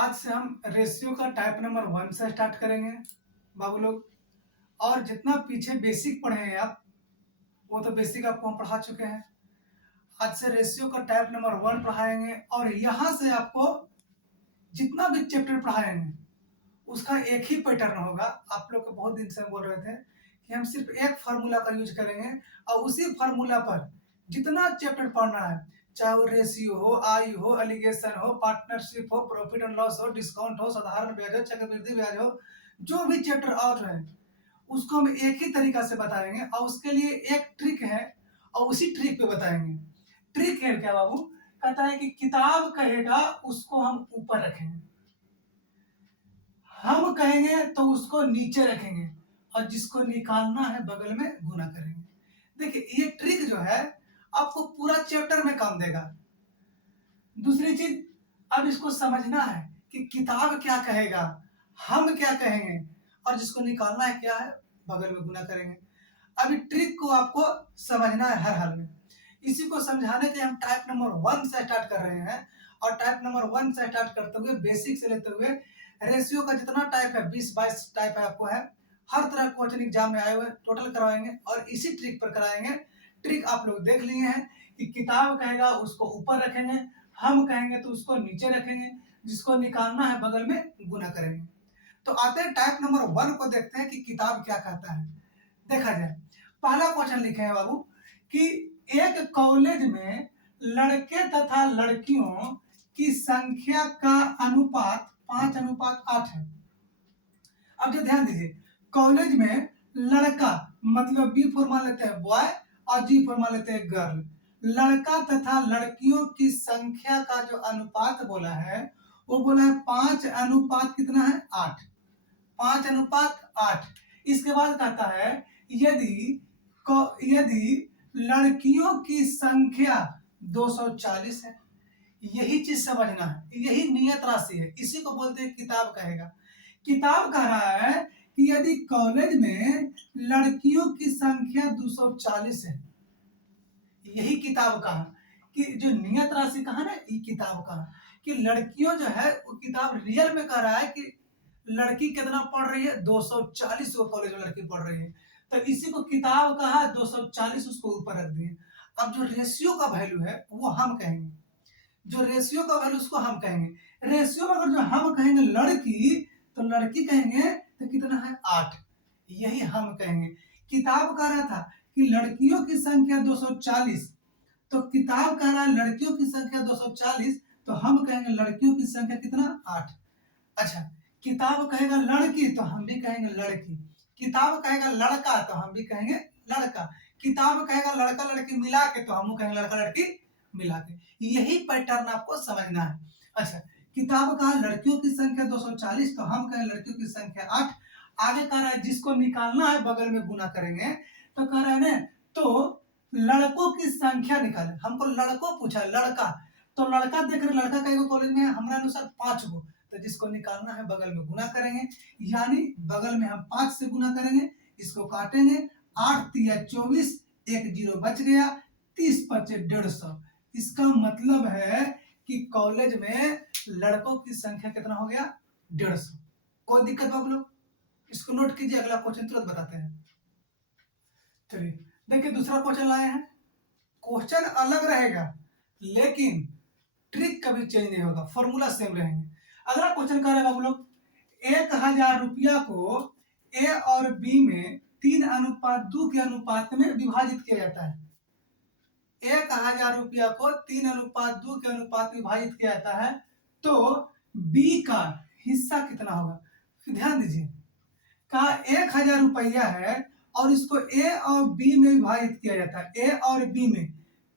आज से हम रेशियो का टाइप नंबर 1 से स्टार्ट करेंगे बाबू लोग। और जितना पीछे बेसिक पढ़े हैं आप, वो तो बेसिक आपको हम पढ़ा चुके हैं। आज से रेशियो का टाइप नंबर 1 पढ़ाएंगे और यहाँ से आपको जितना भी चैप्टर पढ़ाएंगे उसका एक ही पैटर्न होगा। आप लोग को बहुत दिन से बोल रहे थे कि हम सिर्फ एक फार्मूला का यूज करेंगे और उसी फार्मूला पर जितना चैप्टर पढ़ना है, चाहे वो रेशियो हो, आई हो, एलिगेशन हो, पार्टनरशिप हो, प्रॉफिट एंड लॉस हो, डिस्काउंट हो, साधारण ब्याज हो, चक्रवृद्धि ब्याज हो, जो भी चैप्टर और है उसको हम एक ही तरीका से बताएंगे और उसके लिए एक ट्रिक है और उसी ट्रिक पे बताएंगे। ट्रिक है क्या बाबू? कहता है कि किताब कहेगा उसको हम ऊपर रखेंगे, हम कहेंगे तो उसको नीचे रखेंगे और जिसको निकालना है बगल में गुना करेंगे। देखिए ये ट्रिक जो है आपको पूरा चैप्टर में काम देगा। दूसरी चीज, अब इसको समझना है कि किताब क्या कहेगा, हम क्या कहेंगे और जिसको निकालना है क्या है, बगल में गुना करेंगे। अभी ट्रिक को आपको समझना है हर हाल में। इसी को समझाने के हम टाइप नंबर 1 से स्टार्ट कर रहे हैं और टाइप नंबर 1 से स्टार्ट करते हुए बेसिक से लेते हुए रेशियो का जितना टाइप है 20-22 टाइप है आपको है, हर तरह क्वेश्चन एग्जाम में आए हुए टोटल करवाएंगे और इसी ट्रिक पर कराएंगे। ट्रिक आप लोग देख लिए हैं कि किताब कहेगा उसको ऊपर रखेंगे, हम कहेंगे तो उसको नीचे रखेंगे, जिसको निकालना है बगल में गुना करेंगे। तो आते हैं टाइप नंबर 1 को, देखते हैं कि किताब क्या कहता है। देखा जाए, पहला क्वेश्चन लिखे हैं बाबू कि एक कॉलेज में लड़के तथा लड़कियों की संख्या का अनुपात 5:8 है। अब जो ध्यान दीजिए, कॉलेज में लड़का मतलब बी फॉर मान लेते हैं बॉय और जी फॉर मान लेते हैं गर्ल, लड़का तथा लड़कियों की संख्या का जो अनुपात बोला है वो बोला है 5 अनुपात कितना है 8, 5:8। इसके बाद कहता है यदि यदि लड़कियों की संख्या 240 है। यही चीज समझना है, यही नियत राशि है, इसी को बोलते हैं किताब कहेगा। किताब कह रहा है कि यदि कॉलेज में लड़कियों की संख्या 240 है, यही किताब कहा कि जो नियत राशि कहा ना, ये किताब कहा कि लड़कियों जो है वो किताब रियल में कह रहा है कि लड़की कितना पढ़ रही है 240 वो कॉलेज में लड़की पढ़ रही है, तो इसी को किताब कहा 240 उसको ऊपर रख दिए। अब जो रेशियो का वैल्यू है वो हम कहेंगे, जो रेशियो का वैल्यू उसको हम कहेंगे। रेशियो में अगर जो हम कहेंगे लड़की, तो लड़की कहेंगे तो कितना है 8, यही हम कहेंगे। किताब कह रहा था कि लड़कियों की संख्या 240, तो किताब कह रहा है लड़कियों की संख्या 240, तो हम कहेंगे लड़कियों की संख्या कितना 8। अच्छा, किताब कहेगा लड़की तो हम भी कहेंगे लड़की, किताब कहेगा लड़का तो हम भी कहेंगे लड़का, किताब कहेगा लड़का लड़की मिला के तो हम कहेंगे लड़का लड़की मिला के। यही पैटर्न आपको समझना है। अच्छा, किताब कहा लड़कियों की संख्या 240 तो हम कहें लड़कियों की संख्या 8। आगे कह रहा है जिसको निकालना है बगल में गुना करेंगे, तो कह रहा है ना तो लड़कों की संख्या निकाले। हमको लड़कों पूछा लड़का, तो लड़का देख रहे लड़का कई कॉलेज में है, हमारे अनुसार 5 गो, तो जिसको निकालना है बगल में गुना करेंगे, यानी बगल में हम 5 से गुना करेंगे, इसको काटेंगे, 8 तिया 24, एक जीरो बच गया, 30 पचे 150। इसका मतलब है कि कॉलेज में लड़कों की संख्या कितना हो गया 150। कोई दिक्कत बाबू लोग? इसको नोट कीजिए, अगला क्वेश्चन तुरंत बताते हैं। चलिए देखिए दूसरा क्वेश्चन लाए हैं। क्वेश्चन अलग रहेगा लेकिन ट्रिक कभी चेंज नहीं होगा, फॉर्मूला सेम रहेंगे। अगला क्वेश्चन कह रहे हैं बाबू लोग, 1000 रुपया को ए और बी में 3:2 के अनुपात में विभाजित किया जाता है। 1000 रुपया को 3:2 के अनुपात में विभाजित किया जाता है, तो बी का हिस्सा कितना होगा? फिर ध्यान दीजिए, कहा 1000 रुपया है और इसको ए और बी में विभाजित किया जाता है, ए और बी में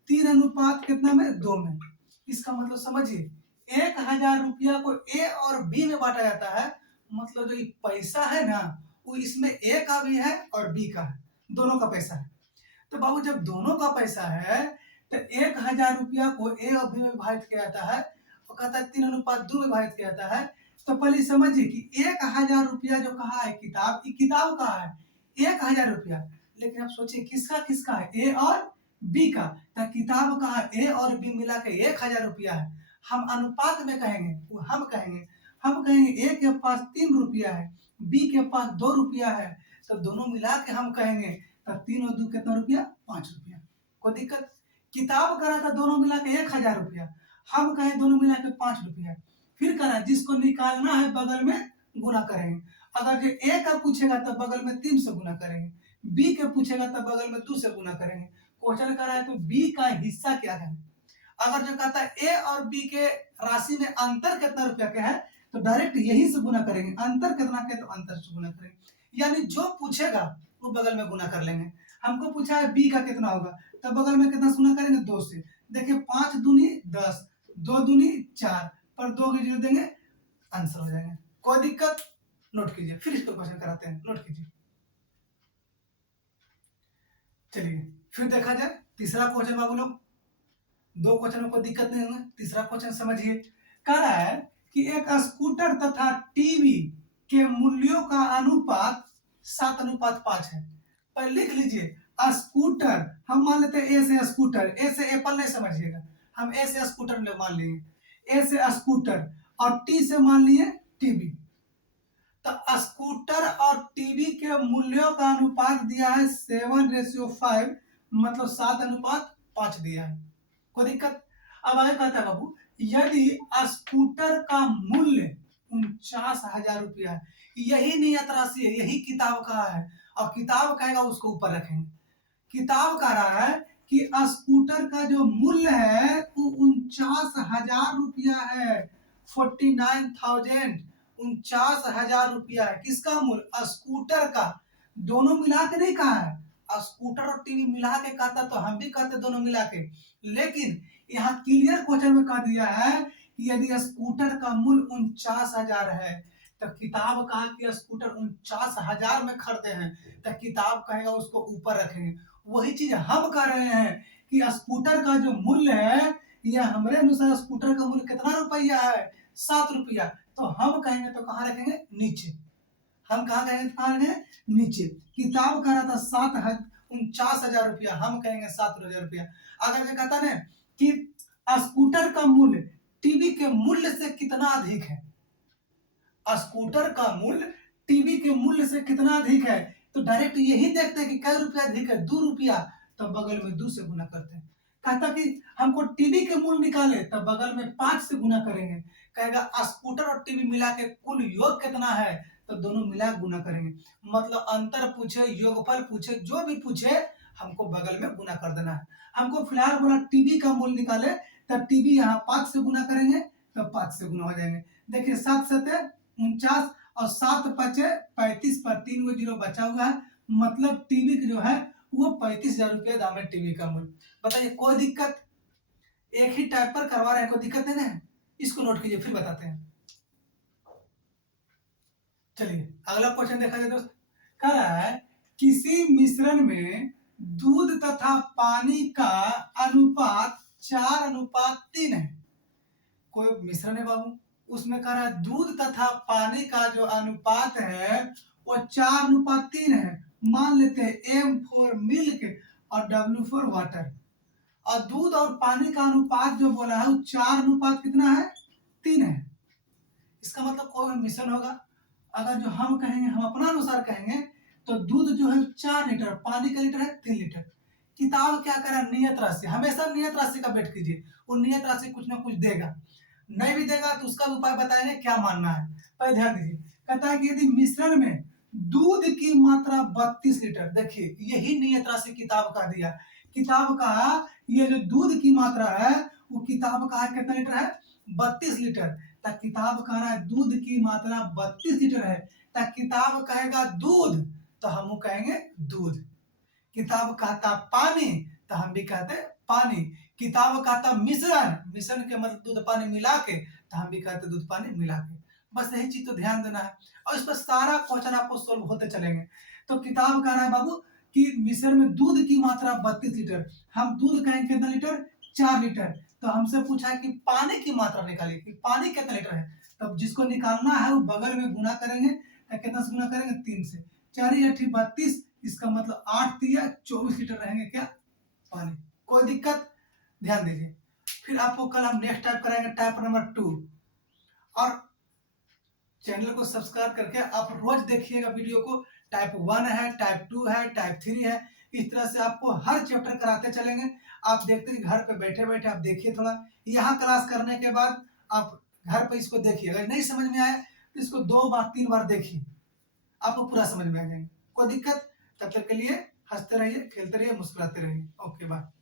3 अनुपात कितना में 2 में। इसका मतलब समझिए, 1000 रुपया को ए और बी में बांटा जाता है, मतलब जो ये पैसा है ना वो इसमें ए का भी है और बी का है, दोनों का पैसा है। तो बाबू जब दोनों का पैसा है तो 1000 रुपया को ए और बी में विभाजित किया जाता है और कहता है 3:2 में विभाजित किया जाता है। तो पहले समझिए कि 1000 रुपया जो कहा है किताब, ये किताब का है 1000 रुपया, लेकिन आप सोचिए किसका किसका है, ए और बी का। तो किताब का है ए और बी मिला के 1000 रुपया है, हम अनुपात में कहेंगे वो हम कहेंगे, हम कहेंगे ए के पास 3 रुपया है, बी के पास 2 रुपया है, तो दोनों मिला के हम कहेंगे तो 3 और 2 कितना रुपया, 5 रुपया। कोई दिक्कत? किताब करा था दोनों मिला के 1000 रुपया, हम कहें दोनों मिला के 5 रुपया। फिर करा जिसको निकालना है बगल में गुना करेंगे। अगर जो ए का पूछेगा तो बगल में 3 से गुना करेंगे, बी के पूछेगा तो बगल में 2 से गुना करेंगे। क्वेश्चन कर रहा है तो बी का हिस्सा क्या है। अगर जो कहता है ए और बी के राशि में अंतर कितना रुपया का है तो डायरेक्ट यही से गुना करेंगे, अंतर कितना के तो अंतर से गुना करेंगे। यानी जो पूछेगा वो बगल में गुना कर लेंगे। हमको पूछा है बी का कितना होगा तो बगल में कितना से गुना करेंगे, 2 से। देखिए 5 दूनी 10, 2 दूनी 4, पर 2 के जीरो देंगे, आंसर हो जाएगा। कोई दिक्कत? नोट कीजिए, फिर इसको क्वेश्चन कराते हैं, नोट कीजिए। चलिए फिर देखा जाए तीसरा क्वेश्चन बाबू लोग। 2 क्वेश्चन में कोई दिक्कत नहीं होगा, तीसरा क्वेश्चन समझिए। कह रहा है कि एक स्कूटर तथा टीवी के मूल्यों का अनुपात 7:5 है। पर लिख लीजिए स्कूटर, हम मान लेते हैं ए से स्कूटर, ए से एप्पल नहीं समझिएगा, हम ए से स्कूटर मान लिए, ए से स्कूटर और टी से मान लिए टीवी। तो स्कूटर और टीवी के मूल्यों का अनुपात दिया है 7:5, मतलब 7:5 दिया है। कोई दिक्कत? अब आगे कहता है बाबू यदि स्कूटर का मूल्य 49,000 रुपया है, यही नियत राशि है, यही किताब का है, और किताब कहेगा उसको ऊपर रखेंगे। किताब कह रहा है कि स्कूटर का जो मूल्य है वो 49,000 रुपया है, 49,000, 49,000 रुपया है। किसका मूल्य? स्कूटर का। दोनों मिला के नहीं कहा है, स्कूटर और टीवी मिला के कहता तो हम भी कहते दोनों मिला के, लेकिन यहाँ क्लियर क्वेश्चन में कह दिया है कि यदि स्कूटर का मूल्य 49,000 है तो किताब कहा कि स्कूटर 49,000 में खरीदे हैं, तो किताब कहेगा उसको ऊपर रखेंगे। वही चीज हम कह रहे हैं कि स्कूटर का जो मूल्य है यह हमारे अनुसार स्कूटर का मूल्य कितना रुपया है, 7 रुपया, तो हम कहेंगे तो कहाँ रखेंगे, नीचे। हम कहाँ कहेंगे, कहाँ रखेंगे, नीचे। किताब कह रहा था 49,000 रुपया, हम कहेंगे 7,000 रुपया। अगर मैं कहता ना कि स्कूटर का मूल्य टीवी के मूल्य से कितना अधिक है, स्कूटर का मूल्य टीवी के मूल्य से कितना अधिक है, तो डायरेक्ट यही देखते हैं कि कै रुपया अधिक है, 2 रुपया, तो बगल में 2 से गुना करते हैं। कहता कि हमको टीवी के मूल्य निकाले तो बगल में 5 से गुना करेंगे। कहेगा स्कूटर और टीवी मिला के कुल योग कितना है, तो दोनों मिला गुना करेंगे। मतलब अंतर पूछे, योगफल पूछे, जो भी पूछे हमको बगल में गुना कर देना है। हमको फिलहाल बोला टीवी का मूल्य निकाले, तो टीवी यहाँ 5 से गुना करेंगे तो 5 से गुना हो जाएंगे। देखिए 7 7 49 और 7 5 35 पर 3 वो जीरो बचा हुआ है, मतलब टीवी जो है वो 35,000 रुपया दाम है टीवी का मूल्य। बताइए कोई दिक्कत? एक ही टाइप पर करवा रहे हैं, कोई दिक्कत नहीं है। इसको नोट कीजिए, फिर बताते हैं। चलिए अगला क्वेश्चन देखा जाए दोस्त। कह रहा है किसी मिश्रण में दूध तथा पानी का अनुपात 4:3 है। कोई मिश्रण है बाबू, उसमें कह रहा है दूध तथा पानी का जो अनुपात है वो 4:3 है। मान लेते हैं M फॉर मिल्क और W फॉर वाटर, और दूध और पानी का अनुपात जो बोला है वो 4 कितना है, 3 है। इसका मतलब कोई मिश्रण होगा। अगर जो हम कहेंगे, हम अपना अनुसार कहेंगे तो दूध जो है 4 लीटर, पानी का लीटर है 3 लीटर। किताब क्या करे, नियत राशि, हमेशा नियत राशि का वेट कीजिए, वो नियत राशि कुछ ना कुछ देगा, नहीं भी देगा तो उसका उपाय बताएंगे क्या मानना है। पर ध्यान दीजिए, कहता है कि यदि मिश्रण में दूध की मात्रा 32 लीटर, देखिए यही नियत राशि किताब का दिया। किताब का ये जो दूध की मात्रा है वो किताब का है कितना लीटर है, 32 लीटर। तक किताब कह रहा है दूध की मात्रा 32 लीटर है, तक किताब कहेगा दूध तो हम कहेंगे दूध। किताब कहता पानी तो हम भी कहते पानी। किताब कहता मिश्रण, मिश्रण के मतलब दूध पानी मिला के, तो हम भी कहते दूध पानी मिला के। बस यही चीज तो ध्यान देना है, और इस पर सारा क्वेश्चन आपको सोल्व होते चलेंगे। तो किताब कह रहा है बाबू कि मिश्रण में दूध की मात्रा 32 लीटर, हम दूध कहेंगे कितना लीटर, 4 लीटर। तो हमसे पूछा है कि पानी की मात्रा निकालिए कि पानी कितना लीटर है, तब जिसको निकालना है वो बगल में गुना करेंगे, तो कितना से गुना करेंगे, 3 से। 4 8 32, इसका मतलब 8 3 24 लीटर रहेंगे क्या, पानी। कोई दिक्कत? ध्यान दीजिए। फिर आपको कल हम नेक्स्ट टाइप कराएंगे, टाइप नंबर 2, और चैनल को सब्सक्राइब करके आप रोज देखिएगा वीडियो को। टाइप 1 है, टाइप 2 है, टाइप 3 है, इस तरह से आपको हर चैप्टर कराते चलेंगे। आप देखते हैं घर पे बैठे-बैठे आप देखिए थोड़ा, यहाँ क्लास करने के बाद आप घर पे इसको देखिए। अगर नहीं समझ में आया तो इसको 2 बार 3 बार देखिए, आपको पूरा समझ में आ जाएगा। कोई दिक्कत? तब तक के लिए हँसते रहिए, खेलते रहिए, मुस्कुराते रहिए। Okay bye.